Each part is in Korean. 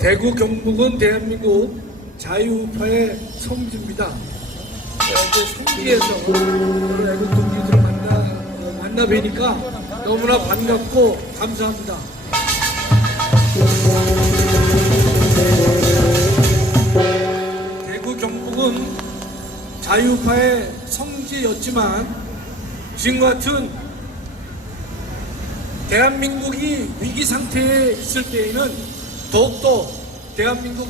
대구 경북은 대한민국 자유우파의 성지입니다. 이제 성지에서 애국 동지들을 만나 뵈니까 너무나 반갑고 감사합니다. 대구 경북은 자유우파의 성지였지만 지금 같은 대한민국이 위기 상태에 있을 때에는 더욱더 대한민국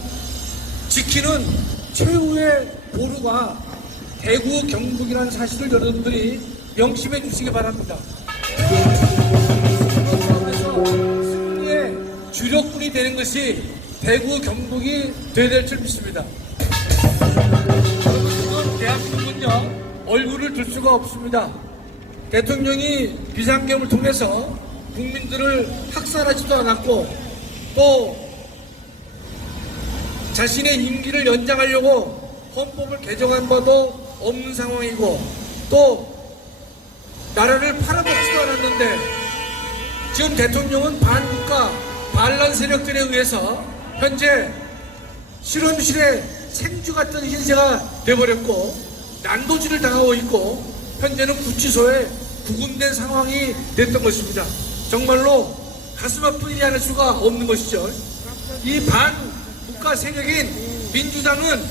지키는 최후의 보루가 대구 경북이라는 사실을 여러분들이 명심해 주시기 바랍니다. 그래서 승리의 주력군이 되는 것이 대구 경북이 되어야 될 줄 믿습니다. 여러분, 대한민국은요 얼굴을 둘 수가 없습니다. 대통령이 비상계엄을 통해서 국민들을 학살하지도 않았고 또 자신의 임기를 연장하려고 헌법을 개정한 바도 없는 상황이고 또 나라를 팔아먹지도 않았는데 지금 대통령은 반국가 반란 세력들에 의해서 현재 실험실에 생쥐 같은 신세가 되어버렸고 난도질을 당하고 있고 현재는 구치소에 구금된 상황이 됐던 것입니다. 정말로 가슴 아픈 일이 아닐 수가 없는 것이죠. 이 반국가 세력인 민주당은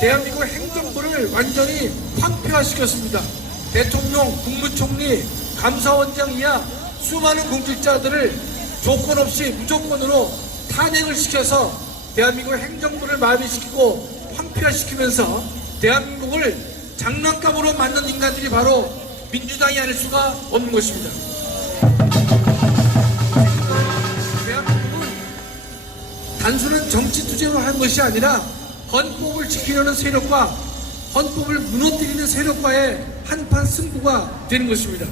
대한민국 행정부를 완전히 황폐화시켰습니다. 대통령, 국무총리, 감사원장 이하 수많은 공직자들을 조건 없이 무조건으로 탄핵을 시켜서 대한민국 행정부를 마비시키고 황폐화시키면서 대한민국을 장난감으로 만든 인간들이 바로 민주당이 아닐 수가 없는 것입니다. 대한민국은 단순한 정치 투쟁을 하는 것이 아니라 헌법을 지키려는 세력과 헌법을 무너뜨리는 세력과의 한판 승부가 되는 것입니다.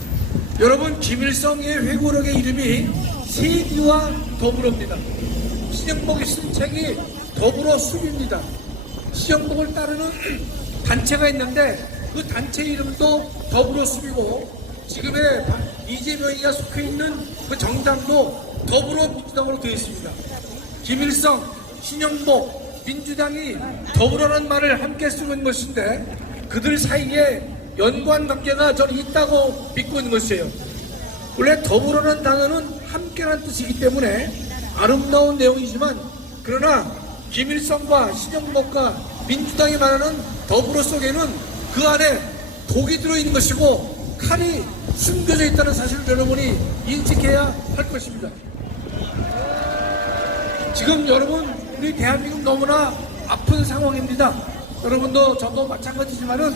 여러분, 김일성의 회고록의 이름이 세기와 더불어입니다. 신영복이 쓴 책이 더불어 숲입니다. 신영복을 따르는 단체가 있는데 그 단체 이름도 더불어 숲이고 지금의 이재명이가 속해 있는 그 정당도 더불어 민주당으로 되어 있습니다. 김일성, 신영복, 민주당이 더불어라는 말을 함께 쓰고 있는 것인데 그들 사이에 연관관계가 저는 있다고 믿고 있는 것이에요. 원래 더불어라는 단어는 함께라는 뜻이기 때문에 아름다운 내용이지만 그러나 김일성과 신영복과 민주당이 말하는 더불어 속에는 그 안에 독이 들어있는 것이고 칼이 숨겨져 있다는 사실을 여러분이 인식해야 할 것입니다. 지금 여러분 우리 대한민국 너무나 아픈 상황입니다. 여러분도 저도 마찬가지지만은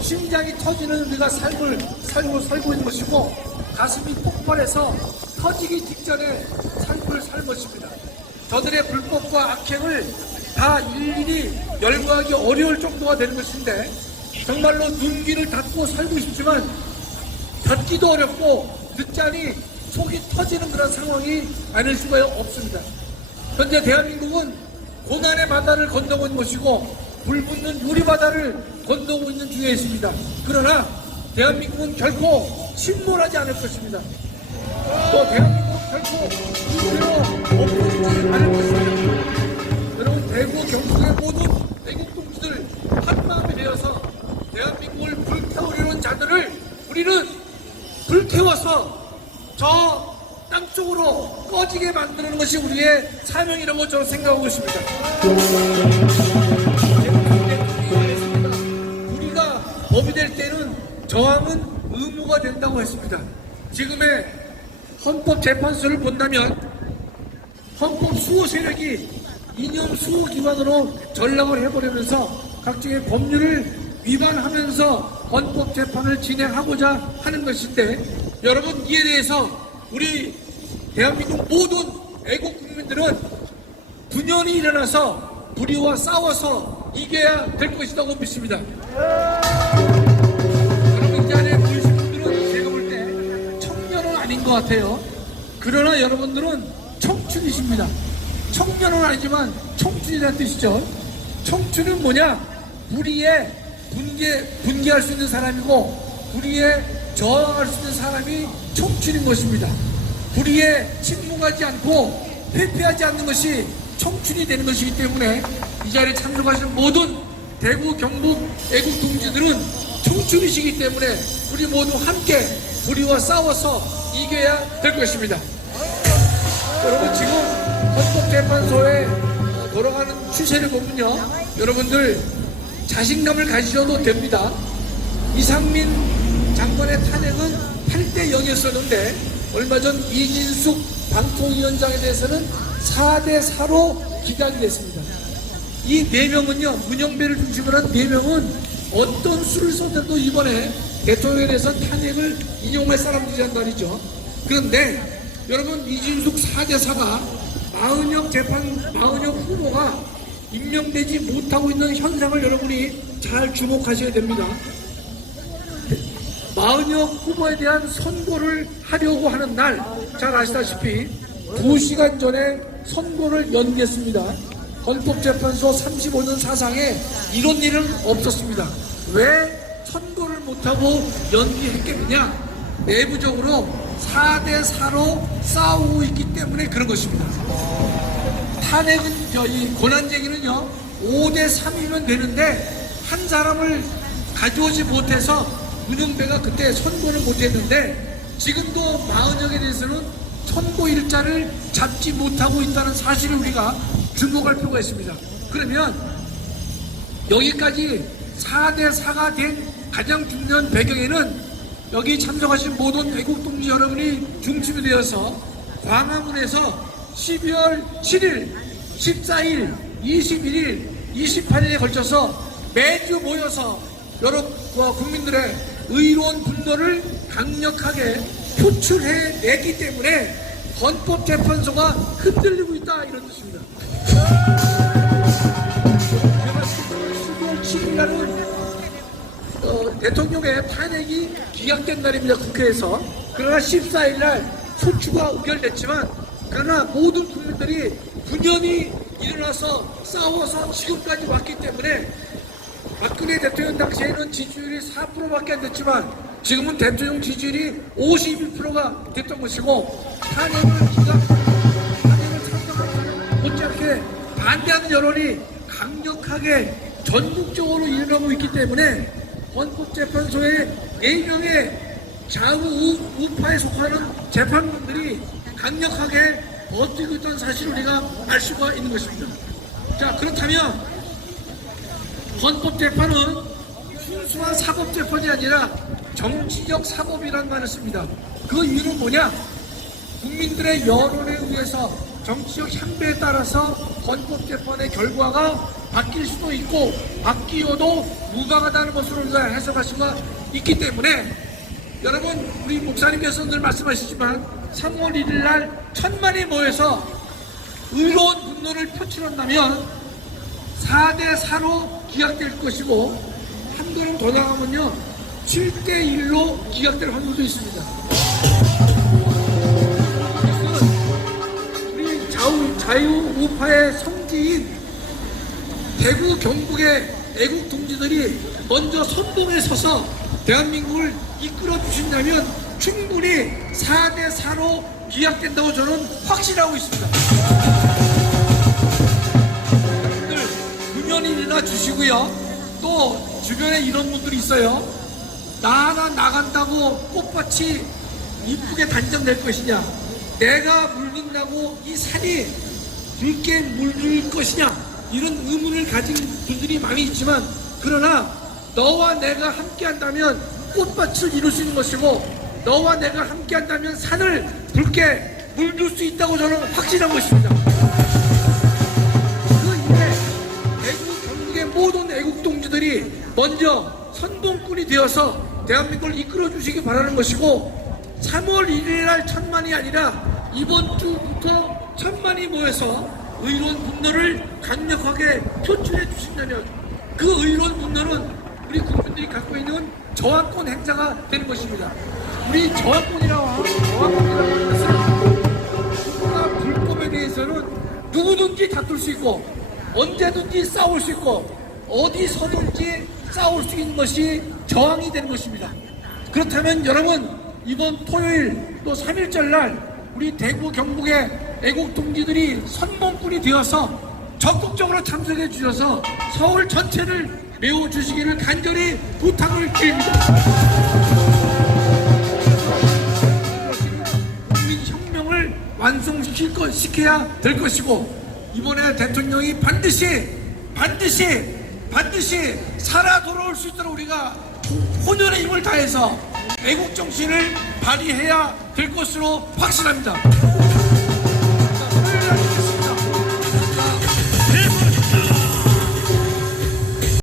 심장이 터지는 우리가 살고 있는 것이고 가슴이 폭발해서 터지기 직전에 삶을 살 것입니다. 저들의 불법과 악행을 다 일일이 열거하기 어려울 정도가 되는 것인데 정말로 눈길을 닫고 살고 싶지만 닫기도 어렵고 듣자니 속이 터지는 그런 상황이 아닐 수가 없습니다. 현재 대한민국은 고난의 바다를 건너고 있는 것이고 불붙는 유리바다를 건너고 있는 중에 있습니다. 그러나 대한민국은 결코 침몰하지 않을 것입니다. 또 대한민국은 결코 이대로 엎어지지 않을 것입니다. 여러분, 대구 경북의 모든 애국 동지들 한마음이 되어서 대한민국을 불태우려는 자들을 우리는 불태워서 저 땅쪽으로 꺼지게 만드는 것이 우리의 사명이라고 저는 생각하고 있습니다. 우리가 법이 될 때는 저항은 의무가 된다고 했습니다. 지금의 헌법재판소를 본다면 헌법 수호 세력이 이념 수호 기관으로 전락을 해버리면서 각종의 법률을 위반하면서 헌법재판을 진행하고자 하는 것인데 여러분, 이에 대해서 우리 대한민국 모든 애국 국민들은 분연히 일어나서 불의와 싸워서 이겨야 될 것이라고 믿습니다. 여러분, 이 자리에 보이신 분들은 제가 볼 때 청년은 아닌 것 같아요. 그러나 여러분들은 청춘이십니다. 청년은 아니지만 청춘이라는 뜻이죠. 청춘은 뭐냐? 불의에 분개할 수 있는 사람이고 불의에 저항할 수 있는 사람이 청춘인 것입니다. 불의에 침묵하지 않고 회피하지 않는 것이 청춘이 되는 것이기 때문에 이 자리에 참석하시는 모든 대구 경북 애국 동지들은 청춘이시기 때문에 우리 모두 함께 우리와 싸워서 이겨야 될 것입니다. 여러분, 지금 헌법재판소에 돌아가는 추세를 보면요, 여러분들 자신감을 가지셔도 됩니다. 이상민 장관의 탄핵은 8대 0이었었는데 얼마 전 이진숙 방통위원장에 대해서는 4대 4로 기각이 됐습니다. 이 4명은요, 문영배를 중심으로 한 4명은 어떤 수를 써도 이번에 대통령에 대해서 탄핵을 인용할 사람들이란 말이죠. 그런데 여러분, 이진숙 4대 4가 마은혁 후보가 임명되지 못하고 있는 현상을 여러분이 잘 주목하셔야 됩니다. 마은혁 후보에 대한 선고를 하려고 하는 날, 잘 아시다시피 2시간 전에 선고를 연기했습니다. 헌법재판소 35년 사상에 이런 일은 없었습니다. 왜 선고를 못하고 연기했겠느냐? 내부적으로 4대 4로 싸우고 있기 때문에 그런 것입니다. 탄핵은, 이 권한쟁의는요, 5대 3이면 되는데 한 사람을 가져오지 못해서 문영배가 그때 선고를 못했는데 지금도 마은혁에 대해서는 선고 일자를 잡지 못하고 있다는 사실을 우리가 주목할 필요가 있습니다. 그러면 여기까지 4대 4가 된 가장 중요한 배경에는 여기 참석하신 모든 애국동지 여러분이 중심이 되어서 광화문에서 12월 7일, 14일, 21일, 28일에 걸쳐서 매주 모여서 여러분과 국민들의 의로운 분노를 강력하게 표출해냈기 때문에 헌법재판소가 흔들리고 있다, 이런 뜻입니다. 12월 7일 날은 대통령의 탄핵이 기각된 날입니다, 국회에서. 그러나 14일 날 소추가 의결됐지만, 그러나 모든 국민들이 분연히 일어나서 싸워서 지금까지 왔기 때문에 박근혜 대통령 당시에는 지지율이 4%밖에 안 됐지만 지금은 대통령 지지율이 51%가 됐던 것이고, 탄핵을 찬성하지 못지않게 반대하는 여론이 강력하게 전국적으로 일어나고 있기 때문에 헌법재판소의 4명의 좌우 우파에 속하는 재판관들이 강력하게 버티고 있다는 사실을 우리가 알 수가 있는 것입니다. 자, 그렇다면 헌법재판은 순수한 사법재판이 아니라 정치적 사법이라는 말을 씁니다. 그 이유는 뭐냐? 국민들의 여론에 의해서 정치적 향배에 따라서 헌법재판의 결과가 바뀔 수도 있고 바뀌어도 무방하다는 것으로 우리가 해석할 수가 있기 때문에, 여러분, 우리 목사님께서 늘 말씀하시지만 3월 1일 날 1000만이 모여서 의로운 분노를 표출한다면 4대 4로 기각될 것이고, 한 걸음 더 나가면요 7대 1로 기각될 확률도 있습니다. 우리 자유 우파의 성지인 대구 경북의 애국 동지들이 먼저 선봉에 서서 대한민국을 이끌어 주신다면 충분히 4대 4로 기각된다고 저는 확신하고 있습니다. 여러분들 분연히 일어나 주시고요. 또 주변에 이런 분들이 있어요. 나 하나 나간다고 꽃밭이 이쁘게 단장될 것이냐, 내가 물든다고 이 산이 붉게 물들 것이냐, 이런 의문을 가진 분들이 많이 있지만, 그러나 너와 내가 함께 한다면 꽃밭을 이룰 수 있는 것이고, 너와 내가 함께 한다면 산을 붉게 물들 수 있다고 저는 확신한 것입니다. 그 이후에 대구 경북의 모든 애국 동지들이 먼저 선봉꾼이 되어서 대한민국을 이끌어 주시기 바라는 것이고, 3월 1일 날 1000만이 아니라 이번 주부터 1000만이 모여서 의로운 분노를 강력하게 표출해 주신다면 그 의로운 분노는 우리 국민들이 갖고 있는 저항권 행사가 되는 것입니다. 우리 저항권이라고 하는 것은 국가 불법에 대해서는 누구든지 다툴 수 있고 언제든지 싸울 수 있고 어디서든지 싸울 수 있는 것이 저항이 되는 것입니다. 그렇다면 여러분, 이번 토요일 또 3일절 날 우리 대구 경북의 애국 동지들이 선봉꾼 분이 되어서 적극적으로 참석해 주셔서 서울 전체를 메워주시기를 간절히 부탁을 드립니다. 국민혁명을 완성시켜야 될 것이고, 이번에 대통령이 반드시 살아 돌아올 수 있도록 우리가 혼연의 힘을 다해서 애국 정신을 발휘해야 될 것으로 확신합니다.